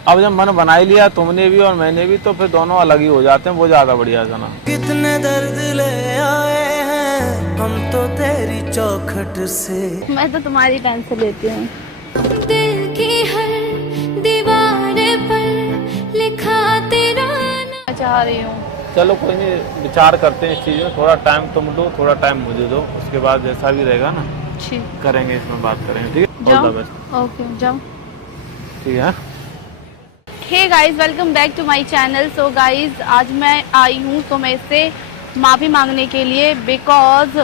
अब जब मन बना ही लिया तुमने भी और मैंने भी, तो फिर दोनों अलग ही हो जाते हैं, वो ज्यादा बढ़िया था ना। कितने दर्द ले आए हैं हम तो तेरी चौखट से। मैं तो तुम्हारी टेंशन लेती हूँ। दिल की हर दीवार पर लिखा तेरा मैं चाह रही हूँ। चलो कोई नहीं, विचार करते हैं इस चीज में, थोड़ा टाइम तुम दो, थोड़ा टाइम मुझे दो, उसके बाद जैसा भी रहेगा ना ठीक, करेंगे, इसमें बात करेंगे, ठीक है? जाओ। All the best. ओके जाओ। ठीक है। Hey guys, welcome back to my channel. So guys, आज मैं आई हूँ तुम्हें से माफ़ी मांगने के लिए, बिकॉज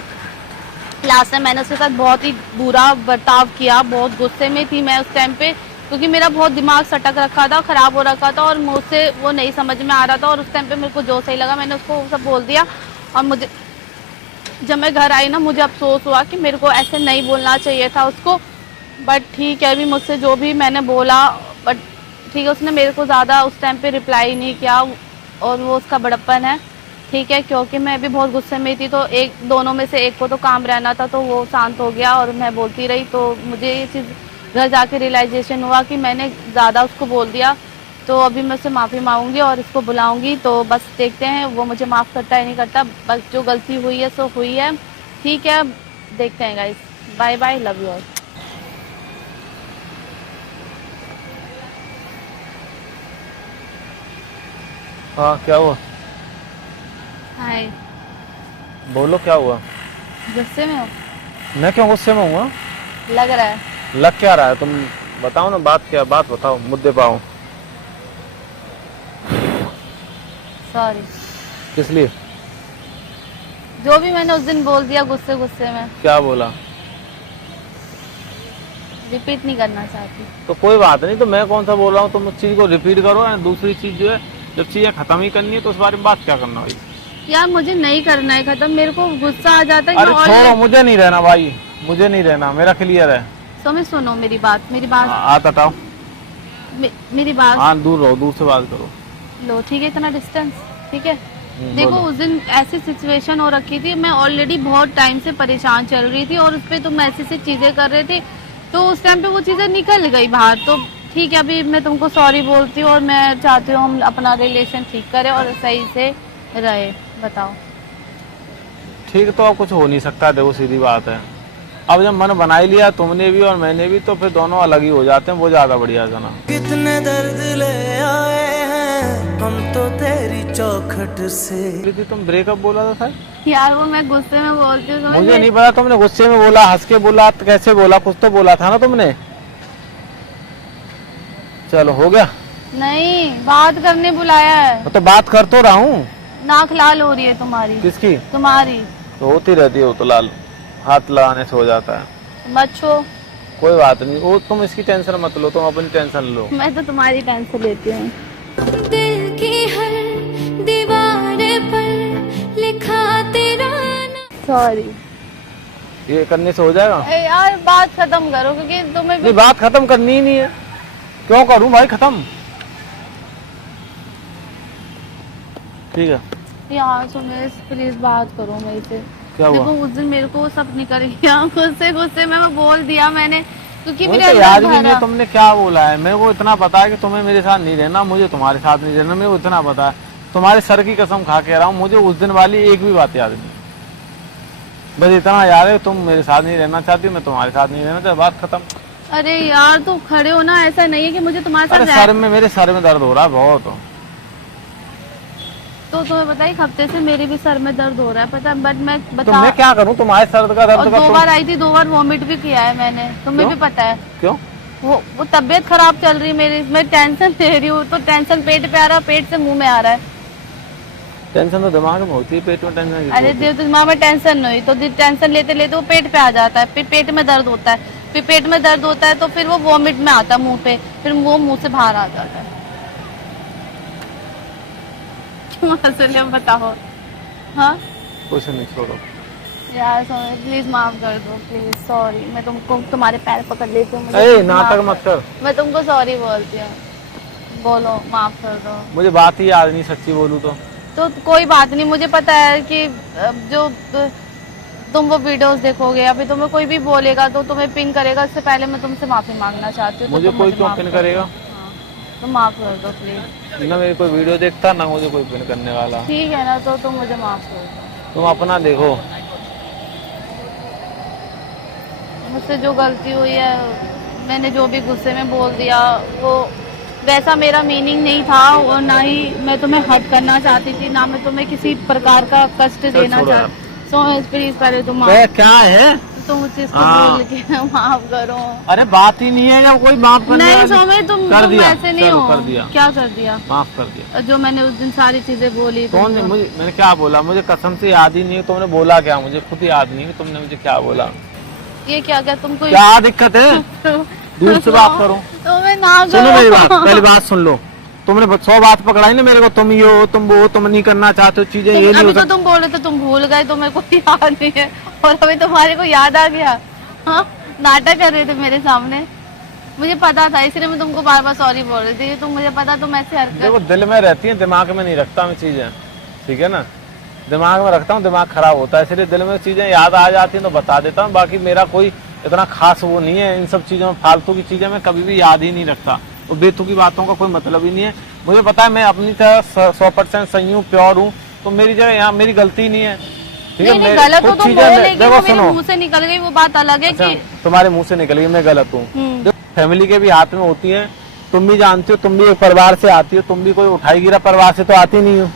लास्ट टाइम मैंने उसके साथ बहुत ही बुरा बर्ताव किया। बहुत गुस्से में थी मैं उस टाइम पे, क्योंकि मेरा बहुत दिमाग सटक रखा था, ख़राब हो रखा था और मुझसे वो नहीं समझ में आ रहा था। और उस टाइम पे मेरे को जो सही लगा मैंने उसको सब बोल दिया। और मुझे जब मैं घर आई ना, मुझे अफसोस हुआ कि मेरे को ऐसे नहीं बोलना चाहिए था उसको। बट ठीक है, अभी मुझसे जो भी मैंने बोला, बट ठीक है, उसने मेरे को ज़्यादा उस टाइम पे रिप्लाई नहीं किया और वो उसका बड़प्पन है, ठीक है। क्योंकि मैं भी बहुत गुस्से में थी, तो एक दोनों में से एक को तो काम रहना था, तो वो शांत हो गया और मैं बोलती रही। तो मुझे ये चीज़ घर जाके रियलाइजेशन हुआ कि मैंने ज़्यादा उसको बोल दिया। तो अभी मैं उससे माफ़ी मांगूंगी और इसको बुलाऊंगी, तो बस देखते हैं वो मुझे माफ़ करता है नहीं करता। बस जो गलती हुई है सो हुई है, ठीक है। देखते हैं guys, bye bye, love you all. हाँ क्या हुआ? हाय। बोलो क्या हुआ? गुस्से में हो? मैं क्यों गुस्से में हूँ? लग रहा है। लग क्या रहा है? तुम बताओ ना, बात क्या, बात बताओ, मुद्दे पे आओ। सॉरी, किस लिए? जो भी मैंने उस दिन बोल दिया गुस्से गुस्से में, क्या बोला? रिपीट नहीं करना चाहती। तो कोई बात नहीं, तो मैं कौन सा बोल रहा हूँ, तुम उस चीज को रिपीट करो। और दूसरी चीज जो है, जब चीजें खत्म ही करनी है तो उस बारे में बात क्या करना भाई? यार मुझे नहीं करना है खत्म, मेरे को गुस्सा आ जाता है। अरे छोड़ो, मुझे नहीं रहना भाई, मुझे नहीं रहना, मेरा क्लियर है। सुनो मेरी बात, मेरी बात। हाथ हटाओ। मेरी बात। हाँ दूर रहो, दूर से बात करो। लो ठीक है, इतना डिस्टेंस ठीक है। देखो बोलो। उस दिन ऐसी सिचुएशन हो रखी थी, मैं ऑलरेडी बहुत टाइम से परेशान चल रही थी और उस पर तुम ऐसी ऐसी चीजें कर रहे थे, तो उस टाइम पे वो चीजें निकल गई बाहर। तो ठीक है, अभी मैं तुमको सॉरी बोलती हूँ और मैं चाहती हूँ हम अपना रिलेशन ठीक करें और सही से रहे। बताओ। ठीक, तो अब कुछ हो नहीं सकता, देखो सीधी बात है। अब जब मन बना ही लिया तुमने भी और मैंने भी, तो फिर दोनों अलग ही हो जाते हैं, वो ज्यादा बढ़िया था ना। कितने दर्द ले आए हैं हम तो तेरी चौखट से। तुम ब्रेकअप बोला था सर? यार वो मैं गुस्से में बोलती हूँ, मुझे नहीं पता, तुमने गुस्से में बोला, हंस के बोला, तो कैसे बोला, कुछ तो बोला था ना तुमने। चलो हो गया। नहीं, बात करने बुलाया है। तो बात कर तो रहा हूँ। नाक लाल हो रही है तुम्हारी। किसकी? तुम्हारी। तो होती रहती है वो तो लाल, हाथ लगाने से हो जाता है। मत छो। कोई बात नहीं, वो तुम इसकी टेंशन मत लो, तुम अपनी टेंशन लो। मैं तो तुम्हारी टेंशन लेती हूँ। दिल की हर दीवार पर लिखा तेरा सॉरी। ये करने से हो जाएगा? यार बात खत्म करो, क्योंकि तुम्हें नहीं, बात खत्म करनी ही नहीं है। क्यों करूं भाई खत्म? ठीक है यार सुमेश प्लीज बात करो मेरे से। क्या हुआ? देखो उस दिन मेरे को सब निकल गया, गुस्से गुस्से में मैं बोल दिया मैंने, क्योंकि मेरे तो याद अंदर भी भरा। नहीं तुमने क्या बोला है। मेरे को इतना पता है कि तुम्हें मेरे साथ नहीं रहना, मुझे तुम्हारे साथ नहीं रहना, मेरे को इतना पता है। तुम्हारे सर की कसम खा के रहा हूँ, मुझे उस दिन वाली एक भी बात याद नहीं। बस इतना याद है, तुम मेरे साथ नहीं रहना चाहती, मैं तुम्हारे साथ नहीं रहना चाहती, बात खत्म। अरे यार तुम खड़े हो ना, ऐसा नहीं है कि मुझे तुम्हारे साथ अरे मेरे सर में दर्द हो रहा है बहुत। तो तुम्हें पता है एक हफ्ते से मेरे भी सर में दर्द हो रहा है, पता है। बट मैं तो मैं क्या करूं, तुम्हारे सर का दर्द और का 2 बार आई थी, 2 बार वॉमिट भी किया है मैंने, तुम्हें भी पता है। क्यों? वो तबीयत खराब चल रही है मेरी, मैं टेंशन ले रही हूँ, तो टेंशन पेट पे आ रहा है, पेट से मुंह में आ रहा है। टेंशन तो दिमाग में होती है, पेट में टेंशन। अरे दिमाग में टेंशन नहीं, तो टेंशन लेते लेते वो पेट पे आ जाता है, फिर पेट में दर्द होता है, फिर पेट में दर्द होता है तो फिर वो वॉमिट में आता है मुंह पे, फिर वो मुंह से बाहर आ जाता है। क्यों हंस रहे हो बताओ? हाँ कुछ नहीं, छोड़ो यार, सॉरी प्लीज माफ कर दो, प्लीज सॉरी। मैं तुमको तुम्हारे पैर पकड़ लेती हूँ, नाटक मत कर। मैं तुमको सॉरी बोलती हूँ, बोलो माफ कर दो। मुझे बात ही याद नहीं, सच्ची बोलूं तो कोई बात नहीं, मुझे पता है कि जो तुम वो वीडियोस देखोगे, अभी तुम्हें कोई भी बोलेगा तो तुम्हें पिन करेगा, इससे पहले मैं तुमसे माफी मांगना चाहती हूँ। मुझे कोई क्यों पिन करेगा? तो माफ कर दो प्लीज। ना मेरी कोई वीडियो देखता ना मुझे कोई पिन करने वाला। ठीक है ना, तो तुम मुझे माफ कर दो। तुम अपना देखो। मुझसे जो गलती हुई है, मैंने जो भी गुस्से में बोल दिया, वो वैसा मेरा मीनिंग नहीं था, और ना ही मैं तुम्हें हर्ट करना चाहती थी, ना मैं तुम्हें किसी प्रकार का कष्ट देना छोड़ो चाहती। सो प्लीज पहले तुम क्या है तुम उस चीज को हाँ। बोल के माफ करो। अरे बात ही नहीं है जब कोई माफ करने नहीं वाली- सोमे, तुम कर दिया, ऐसे नहीं चलो, हो। कर दिया। क्या कर दिया? माफ कर दिया। जो मैंने उस दिन सारी चीजें बोली कौन ने मुझे, मैंने क्या बोला? मुझे कसम से याद ही नहीं है तुमने बोला क्या, मुझे खुद याद नहीं है तुमने मुझे क्या बोला। ये क्या क्या तुमको क्या दिक्कत है? दूर से बात करो। तो मैं ना सुनो मेरी बात, करो। पहली बात सुन लो। तुमने 100 बात पकड़ाई ना मेरे को, तुम ये हो, तुम वो, तुम नहीं करना चाहते हो चीजें, ये नहीं अभी हो तो सकता। तुम बोल रहे थे तुम भूल गए, तो मेरे को याद नहीं है, और अभी तुम्हारे को याद आ गया। हाँ, नाटक कर रहे थे मेरे सामने, मुझे पता था, इसलिए मैं तुमको बार बार सॉरी बोल रही थी। तुम मुझे पता तुम ऐसे देखो हरकत। दिल में रहती है, दिमाग में नहीं रखता मैं चीजें, ठीक है ना। दिमाग में रखता हूँ, दिमाग खराब होता है, इसलिए दिल में चीजें याद आ जाती हैं तो बता देता हूँ। बाकी मेरा कोई इतना खास वो नहीं है इन सब चीजों में, फालतू की चीजें मैं कभी भी याद ही नहीं रखता, तो बेतुकी बातों का कोई मतलब ही नहीं है। मुझे पता है मैं अपनी तरह 100% सही हूँ, प्योर हूँ, तो मेरी जगह यहाँ मेरी गलती नहीं है, ठीक है। नहीं, मेरी गलत हो कुछ तुम चीजें बोले, मैं- लेकिन देखो वो मेरे सुनो, मुंह से निकल गई, वो बात अलग है अच्छा, कि तुम्हारे मुंह से निकल गई मैं गलत हूँ। हम्म। फैमिली के भी हाथ में होती है, तुम भी जानती हो, तुम भी एक परिवार से आती हो, तुम भी कोई उठाई गिरा परिवार से तो आती नहीं हो,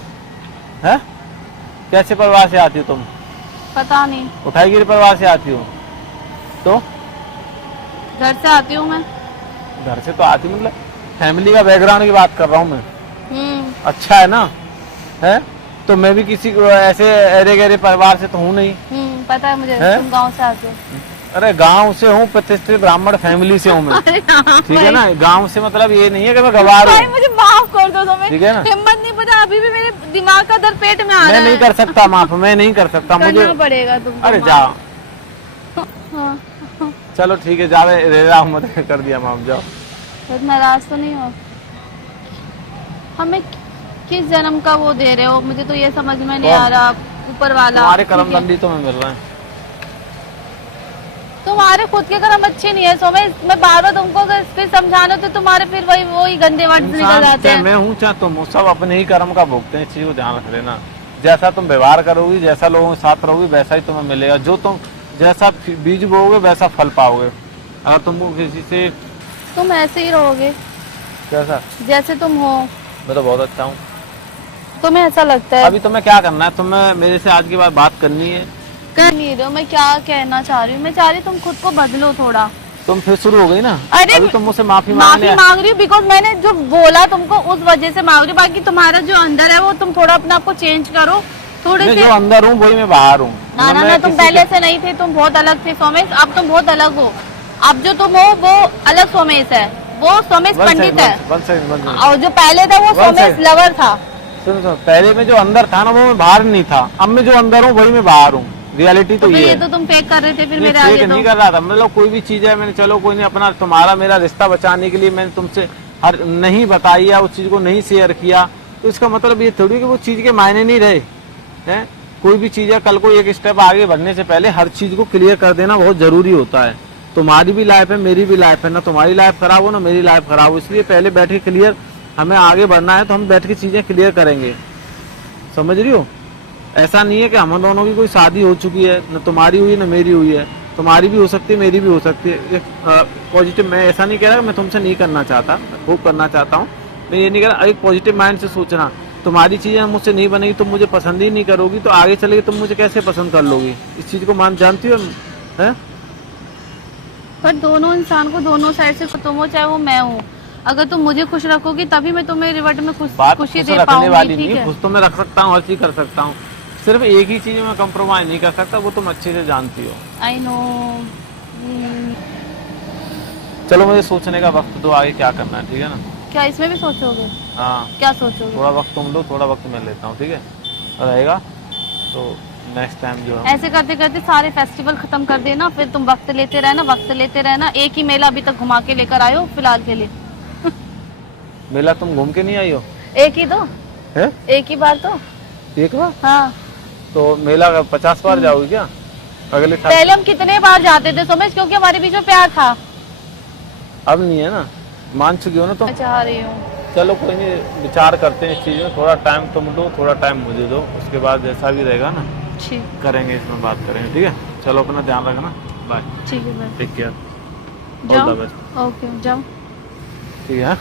है? कैसे परिवार से आती हो तुम? पता नहीं, उठाई गिरी परिवार से आती हो तो? घर से आती हूँ मैं। घर से तो आती, मतलब फैमिली का बैकग्राउंड की बात कर रहा हूँ मैं। अच्छा है ना, है? तो मैं भी किसी को ऐसे अरे गहरे परिवार से तो हूँ नहीं। पता है मुझे, है? तुम गांव से आते हो। अरे गांव से हूँ, प्रतिष्ठित ब्राह्मण फैमिली से हूँ मैं, ठीक है ना। गांव से मतलब ये नहीं है कि मैं गवार भाई हूँ, मुझे माफ कर दो, तुम्हें ठीक है ना? हिम्मत नहीं, पता अभी भी मेरे दिमाग का दर पेट में आ रहा मैं है। नहीं कर सकता माफ, मैं नहीं कर सकता, मुझे करना पड़ेगा तुमको। अरे माफ। जाओ, हाँ, चलो ठीक है, जावे रेरा मत कर दिया माफ, जाओ। तो नाराज तो नहीं हो? हमें किस जन्म का वो दे रहे हो, मुझे तो ये समझ में नहीं आ रहा। ऊपर वाला तुम्हारे ठीक है। कर्म दंडी तुम्हें मिल रहे हैं। तुम्हारे खुद के कर्म अच्छे नहीं है, सो मैं बार बार तुमको अगर फिर समझाना तो तुम्हारे फिर वही गंदे वर्ड निकल इंसान जाते चाहे हैं। मैं हूँ चाहे तुम हो, सब अपने ही कर्म का भोगते हैं, इस चीज को ध्यान रख लेना। जैसा तुम व्यवहार करोगी, जैसा लोगों के साथ रहोगी, वैसा ही तुम्हें मिलेगा। जो तुम जैसा बीज बोओगे वैसा फल पाओगे। अगर तुमको किसी से तुम ऐसे ही रहोगे कैसा, जैसे तुम हो, मैं तो बहुत अच्छा हूँ। तुम्हें ऐसा लगता है। अभी तुम्हें क्या करना है, तुम्हें मेरे से आज के बाद बात करनी है? कर नहीं रहे हो, मैं क्या कहना चाह रही हूँ, मैं चाह रही हूँ तुम खुद को बदलो थोड़ा। तुम फिर शुरू हो गई ना। अरे अभी तुम मुझसे माफी मांगने माफी मांग रही हूँ बिकॉज मैंने जो बोला तुमको उस वजह से मांग रही हूँ। बाकी तुम्हारा जो अंदर है वो तुम थोड़ा अपने आप को चेंज करो थोड़े मैं से। जो अंदर हूँ वही मैं बाहर हूँ। ना ना ना, तुम पहले से नहीं थे, तुम बहुत अलग थे सोमेश, अब तुम बहुत अलग हो। अब जो तुम हो वो अलग सोमेश है, वो सोमेश पंडित है, और जो पहले था वो सोमेश लवर था। सुनो, पहले में जो अंदर था ना वो मैं बाहर नहीं था, अब मैं जो अंदर हूँ वही मैं बाहर हूँ। रियलिटी तो फिर ये ये है। तो तुम फेक कर रहे थे फिर नहीं, मेरे फेक आगे नहीं तो। कर रहा था, मतलब कोई भी चीज है मैंने, चलो कोई नहीं, अपना तुम्हारा मेरा रिश्ता बचाने के लिए मैंने तुमसे हर नहीं बताई या उस चीज को नहीं शेयर किया, तो इसका मतलब ये थोड़ी कि वो चीज के मायने नहीं रहे हैं। कोई भी चीज है, कल को एक स्टेप आगे बढ़ने से पहले हर चीज को क्लियर कर देना बहुत जरूरी होता है। तुम्हारी भी लाइफ है, मेरी भी लाइफ है, ना तुम्हारी लाइफ खराब हो ना मेरी लाइफ खराब हो, इसलिए पहले बैठ के क्लियर, हमें आगे बढ़ना है तो हम बैठ के चीजें क्लियर करेंगे। समझ रही हो? ऐसा नहीं है कि हम दोनों की कोई शादी हो चुकी है, न तुम्हारी हुई न मेरी हुई है, तुम्हारी भी हो सकती है मेरी भी हो सकती है। पॉजिटिव, मैं ऐसा नहीं कह रहा, मैं तुमसे नहीं करना चाहता, खूब करना चाहता हूँ, मैं ये नहीं कह रहा। एक पॉजिटिव माइंड से सोचना, तुम्हारी चीजें मुझसे नहीं बनेगी, तुम मुझे पसंद ही नहीं करोगी, तो आगे चले के तुम मुझे कैसे पसंद कर लोगी? इस चीज को मान जानती हो है? पर दोनों इंसान को दोनों साइड से, तुम हो चाहे वो मैं हूँ, अगर तुम मुझे खुश रखोगी तभी मैं तुम्हें रिवर्ट में बात खुशी खुश दे रखने पाऊंगी। वाली ठीक नहीं, है, खुश तो मैं रख सकता हूँ, हर चीज कर सकता हूँ, सिर्फ एक ही चीज में कम्प्रोमाइज नहीं कर सकता, वो तुम अच्छे से जानती हो। I know. चलो मुझे सोचने का वक्त दो, आगे क्या करना है, ठीक है ना? क्या इसमें भी सोचोगे? हाँ, क्या सोचोगे? थोड़ा वक्त तुम लो, थोड़ा वक्त मैं लेता हूँ, ठीक है रहेगा? तो नेक्स्ट टाइम जो है ऐसे करते करते सारे फेस्टिवल खत्म कर देना, फिर तुम वक्त लेते रहना। एक ही मेला अभी तक घुमा के लेकर आए हो फिलहाल के लिए। मेला तुम घूम के नहीं आई हो? एक ही तो, है एक ही बार तो। एक बार? हाँ, तो मेला 50 बार जाओगी क्या अगले साल? पहले हम कितने बार जाते थे सोमेश, क्योंकि हमारे बीच में प्यार था। अब नहीं है ना, मान चुकी हो ना तुम? मैं चाह रही हूँ। चलो कोई नहीं, विचार करते हैं इस चीज में, थोड़ा टाइम तुम दो, थोड़ा टाइम मुझे दो, उसके बाद जैसा भी रहेगा ना ठीक, करेंगे, इसमें बात करेंगे, ठीक है? चलो अपना ध्यान रखना, बाय, ठीक है, बाय। टेक केयर, ऑल जाओ, द बेस्ट, ओके, जाओ। ठीक है?